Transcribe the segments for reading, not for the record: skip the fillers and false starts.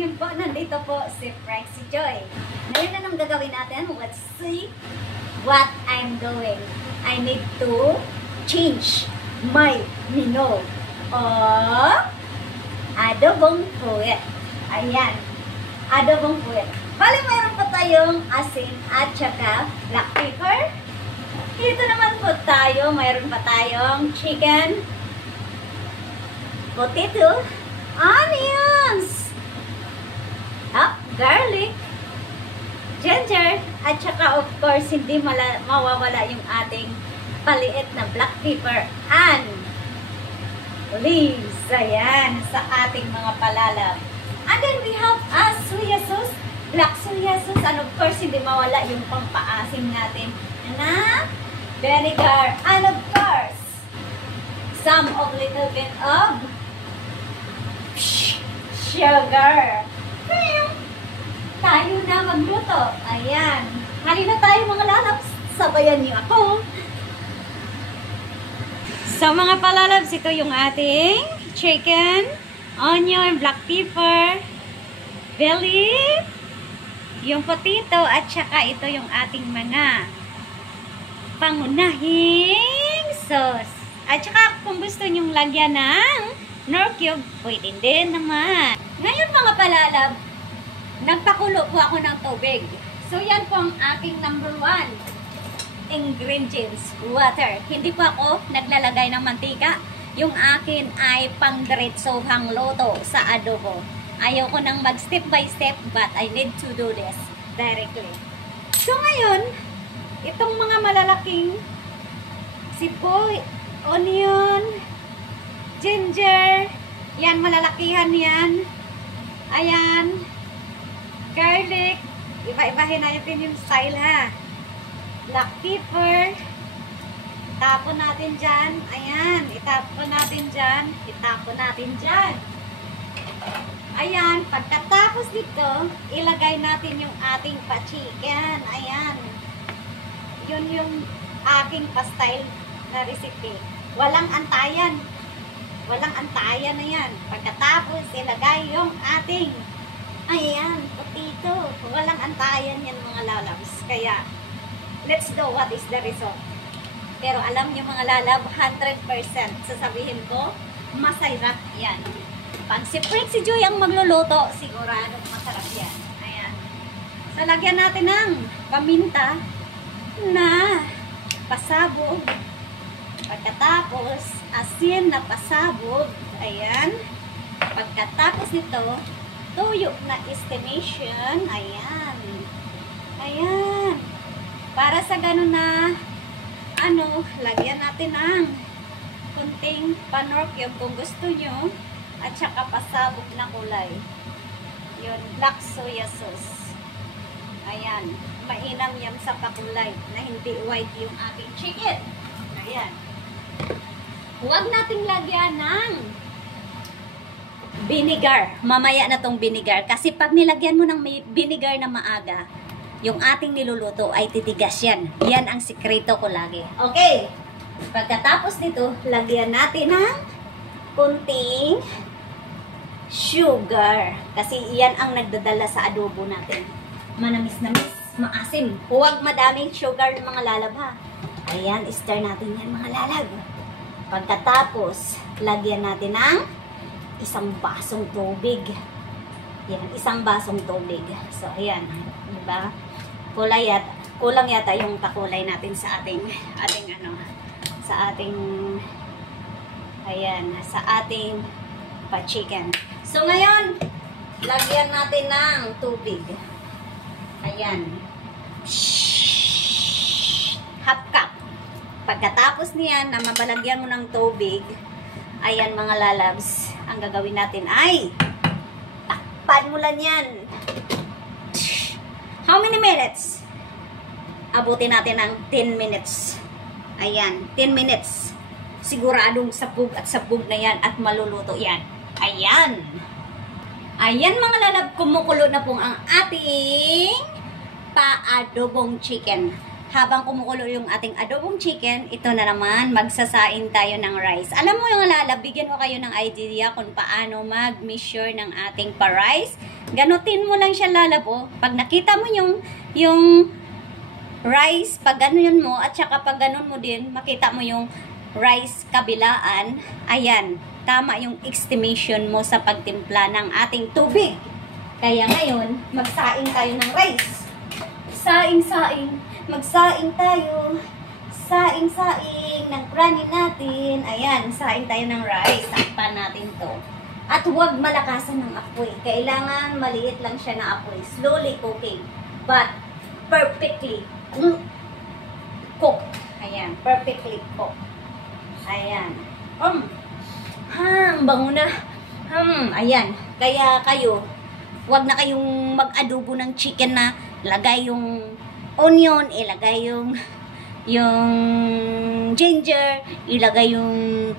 ngayon po, nandito po si Prexy Joy. Ngayon na nang gagawin natin, let's see what I'm doing. I need to change my menu of adobong puwet. Ayan, adobong puwet. Bali, mayroon pa tayong asin at saka black pepper. Dito naman po tayo, mayroon pa tayong chicken, potato, onions, garlic, ginger, at saka of course hindi mawawala yung ating paliit na black pepper and leaves. Ayan, sa ating mga palalab. And then we have a soya sauce, black soya sauce, and of course hindi mawala yung pampaasim natin na vinegar, and of course some of little bit of sugar. Tayo na magluto. Ayan. Halina tayo mga lalabs. Sabayan niyo ako. So mga palalabs, ito yung ating chicken, onion, black pepper, bay leaf, yung potato, at saka ito yung ating mga pangunahing sauce. At saka kung gusto nyong lagyan ng Knorr cube, pwede din naman. Ngayon mga palalab, nagpakulo po ako ng tubig. So yan po ang aking number 1 ingredients, water. Hindi po ako naglalagay ng mantika. Yung akin ay pang-diretsohang loto sa adobo. Ayoko nang mag step by step, but I need to do this directly. So ngayon, itong mga malalaking sibol, onion, ginger, yan, malalakihan yan. Ayan, garlic, iba-ibahin natin yung style ha. Black pepper, itapon natin dyan. Ayan, itapon natin dyan. Itapon natin dyan. Ayan, pagkatapos dito, ilagay natin yung ating pa-chicken. Ayan, yun yung aking pa-style na recipe. Walang antayan. Walang antayan na yan. Pagkatapos, ilagay yung ating, ayan, potato. Walang antayan yan mga lalabs. Kaya, let's do what is the result. Pero alam nyo mga lalab, 100% sasabihin ko, masarap yan. Pag si Prexy Joy ang magluluto, sigurado masarap yan. Ayan. So, lagyan natin ng paminta na pasabog. Pagkatapos, asin na pasabog. Ayan. Pagkatapos nito, tuyo na estimation. Ayan. Ayan. Para sa ganun na, lagyan natin ng kunting Knorr cube kung gusto nyo. At saka pasabog na kulay. Yun, black soya sauce. Ayan. Mainam yan sa pakulay na hindi white yung ating chicken. Ayan. Huwag nating lagyan ng vinegar. Mamaya na tong vinegar. Kasi pag nilagyan mo ng vinegar na maaga, yung ating niluluto ay titigas yan. Yan ang sikreto ko lagi. Okay. Pagkatapos nito, lagyan natin ng kunting sugar. Kasi iyan ang nagdadala sa adobo natin. Manamis-namis, maasim. Huwag madaming sugar ng mga lalab ha. Ayan, stir natin yan mga lalab. Pagkatapos, lagyan natin ng isang basong tubig. Yan, isang basong tubig. So, ayan. Diba? Kulang yata yung pakulay natin sa ating pa-chicken. So, ngayon, lagyan natin ng tubig. Ayan. Half cup. Pagkatapos niyan, na mabalagyan mo ng tubig, ayan mga lalabs, ang gagawin natin ay takpan mo lang yan. How many minutes? Abutin natin ng 10 minutes. Ayan, 10 minutes. Siguradong sabog at sabog na yan at maluluto yan. Ayan. Ayan mga lalab, kumukulo na pong ang ating pa-adobong chicken. habang kumukulo yung ating adobong chicken, ito na naman, magsasaing tayo ng rice. Alam mo yung lalab, bigyan ko kayo ng idea kung paano mag-measure ng ating pa-rice. Ganutin mo lang siya lalab, oh. Pag nakita mo yung rice, pag ganun mo, at saka pag ganun mo din, makita mo yung rice kabilaan, ayan, tama yung estimation mo sa pagtimpla ng ating tubig. Kaya ngayon, magsaing tayo ng rice. Saing-saing, magsaing tayo. Saing-saing ng granny natin. Ayan, saing tayo ng rice. Takpan natin to. At huwag malakasan ng apoy. Kailangan maliit lang siya na apoy. Slowly cooking. But perfectly cooked. Ayan, perfectly cooked. Ayan. Bango na. Ayan. Kaya kayo, huwag na kayong mag-adobo ng chicken na lagay yung onion, ilagay yung ginger, ilagay yung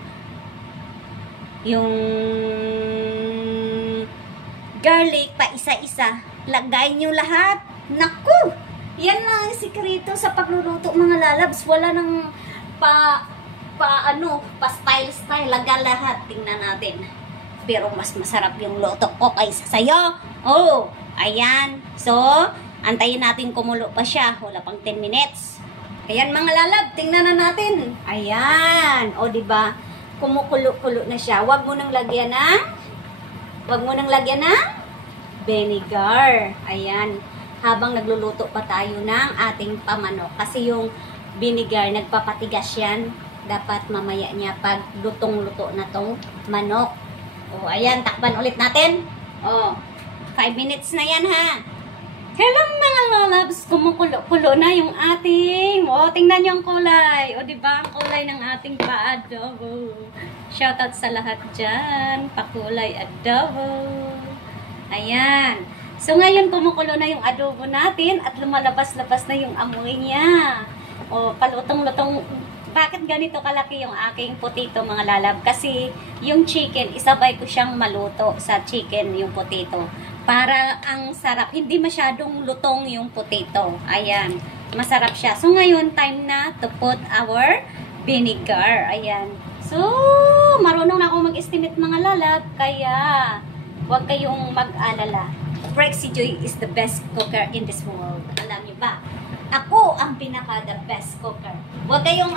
garlic pa isa-isa. Lagay nyo lahat. Naku! Yan lang ang sikreto sa pagluluto mga lalabs. Wala nang pa style. Laga lahat. Tingnan natin. Pero mas masarap yung luto ko kaysa sa'yo. Oh, ayan. So, antayin natin kumulo pa siya. Wala pang 10 minutes. Ayan mga lalab, tingnan na natin. Ayan. O, diba? Kumukulo-kulo na siya. Huwag mo nang lagyan ng vinegar. Ayan. Habang nagluluto pa tayo ng ating pamanok. Kasi yung vinegar, nagpapatigas yan. Dapat mamaya niya pag lutong-luto na tong manok. O, ayan. Takpan ulit natin. O, 5 minutes na yan ha. Hello mga lalabs, kumukulo-kulo na yung ating. O, tingnan niyo ang kulay. O, diba ang kulay ng ating pa-adobo. Shoutout sa lahat dyan. Pakulay adobo. Ayan. So, ngayon kumukulo na yung adobo natin at lumalabas-labas na yung amoy niya. O, palutong-lutong. Bakit ganito kalaki yung aking potato mga lalab? Kasi yung chicken, isabay ko siyang maluto sa chicken yung potato. Para ang sarap. Hindi masyadong lutong yung potato. Ayan. Masarap siya. So, ngayon, time na to put our vinegar. Ayan. So, marunong na ako mag-estimate mga lalab. Kaya, huwag kayong mag-alala. Prexy Joy is the best cooker in this world. Alam niyo ba? Ako ang pinaka-the best cooker. Huwag kayong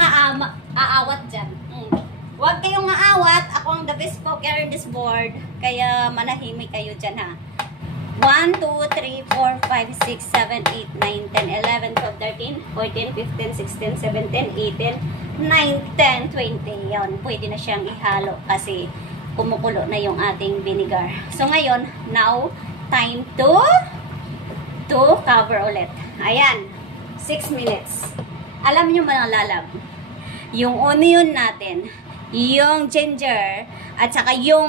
aawat dyan. Huwag kayong aawat. Ako ang the best cooker in this world. Kaya manahimik kayo dyan ha. 1, 2, 3, 4, 5, 6, 7, 8, 9, 10, 11, 12, 13, 14, 15, 16, 17, 18, 19, 20. Yan. Pwede na siyang ihalo kasi kumukulo na yung ating vinegar. So ngayon, now, time to cover ulit. Ayan. 6 minutes. Alam niyo mga lalab, yung onion natin, yung ginger, at saka yung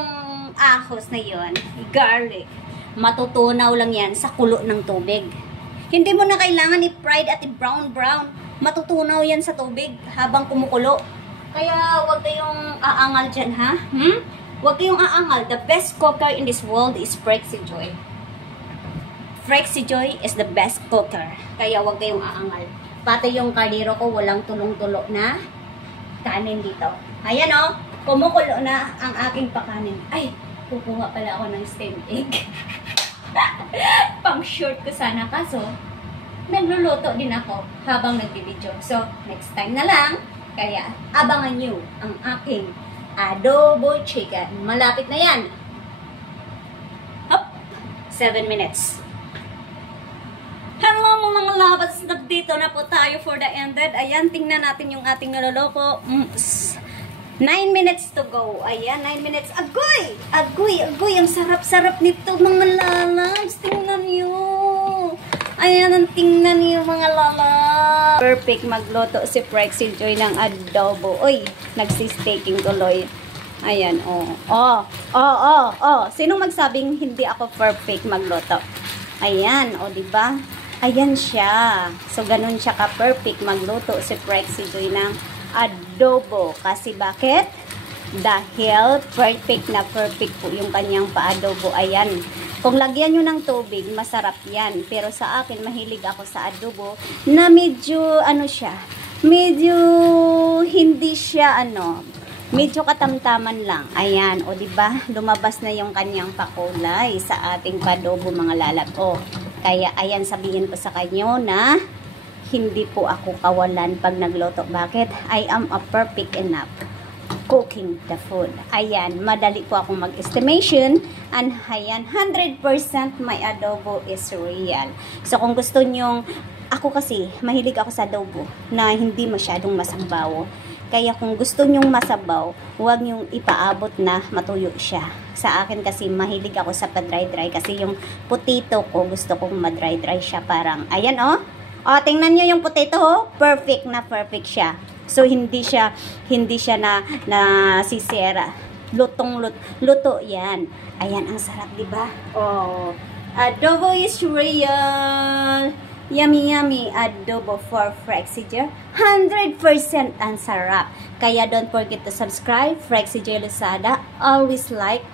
ahos na yun, garlic, matutunaw lang yan sa kulo ng tubig. Hindi mo na kailangan i-fried at i-brown. Matutunaw yan sa tubig habang kumukulo. Kaya huwag kayong aangal dyan, ha? Huwag kayong aangal. The best cooker in this world is Prexy Joy. Prexy Joy is the best cooker. Kaya huwag kayong aangal. Pati yung kaldero ko, walang tulong-tulo na kanin dito. Ayan o, kumukulo na ang aking pakanin. Ay, kukuha pala ako ng steamed egg. Pang short ko sana, kaso nagluluto din ako habang nagbibideo. So, next time na lang. Kaya, abangan nyo ang aking adobo chicken. Malapit na yan. Hop! 7 minutes. Hello mga labas, dito na po tayo for the ended. Ayan, tingnan natin yung ating naloloko. 9 minutes to go. Ayan, 9 minutes. Agoy! Agoy! Ang sarap-sarap nito mga lalabs. Tingnan nyo. Ayan, tingnan nyo mga lalabs. Perfect magluto si Prexy Joy ng adobo. Uy, nagsistaking tuloy. Ayan, oh. Sinong magsabing hindi ako perfect magluto? Ayan, diba? Ayan siya. So, ganun siya ka-perfect magluto si Prexy Joy ng adobo. Kasi bakit? Dahil perfect na perfect po yung kanyang pa-adobo. Ayan. Kung lagyan nyo ng tubig, masarap yan. Pero sa akin, mahilig ako sa adobo na medyo, ano siya, medyo hindi siya, medyo katamtaman lang. Ayan, o diba, lumabas na yung kanyang pakulay sa ating padobo mga lalab. O, kaya ayan, sabihin ko sa kanyo na hindi po ako kawalan pag nagluto. Bakit? I am a perfect enough cooking the food. Ayan, madali po akong mag-estimation and ayan, 100% my adobo is real. So kung gusto nyong, ako kasi, mahilig ako sa adobo na hindi masyadong masabaw. Kaya kung gusto nyong masabaw, huwag nyong ipaabot na matuyo siya. Sa akin kasi, mahilig ako sa pa-dry-dry kasi yung potato ko, gusto kong ma-dry-dry siya parang, ayan o, tingnan nyo yung potato ho, perfect na perfect siya. So hindi siya na sisera. Luto 'yan. Ayan ang sarap, 'di ba? Oh, adobo is real. Yummy yummy adobo for Frexiger. 100% ang sarap. Kaya don't forget to subscribe Frexiger Lazada. Always like,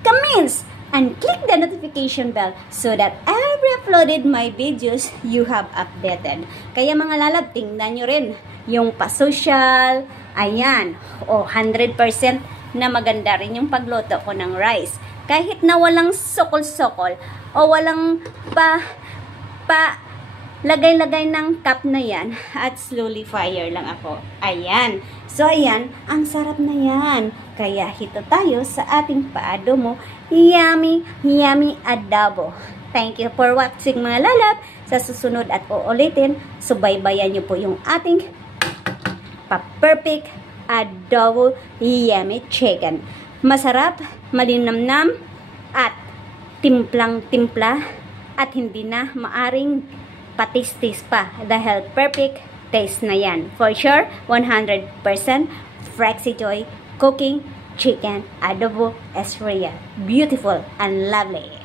comments, and click the notification bell so that every uploaded my videos you have updated. Kaya mga lalab, tingnan nyo rin yung pa-social. Ayan. O, 100% na maganda rin yung pagluto ko ng rice. Kahit na walang sokol-sokol o walang lagay-lagay ng cup na yan at slowly fire lang ako. Ayan. So, ayan. Ang sarap na yan. Kaya hito tayo sa ating pa-adobo. Yummy, yummy adobo. Thank you for watching mga lalab. Sa susunod at uulitin, subaybayan nyo po yung ating pa-perfect adobo yummy chicken. Masarap, malinamnam, at timplang-timpla, at hindi na maaring patis-tis pa dahil perfect taste na yan. For sure, 100% Frexijoy cooking chicken adobo is real, beautiful, and lovely.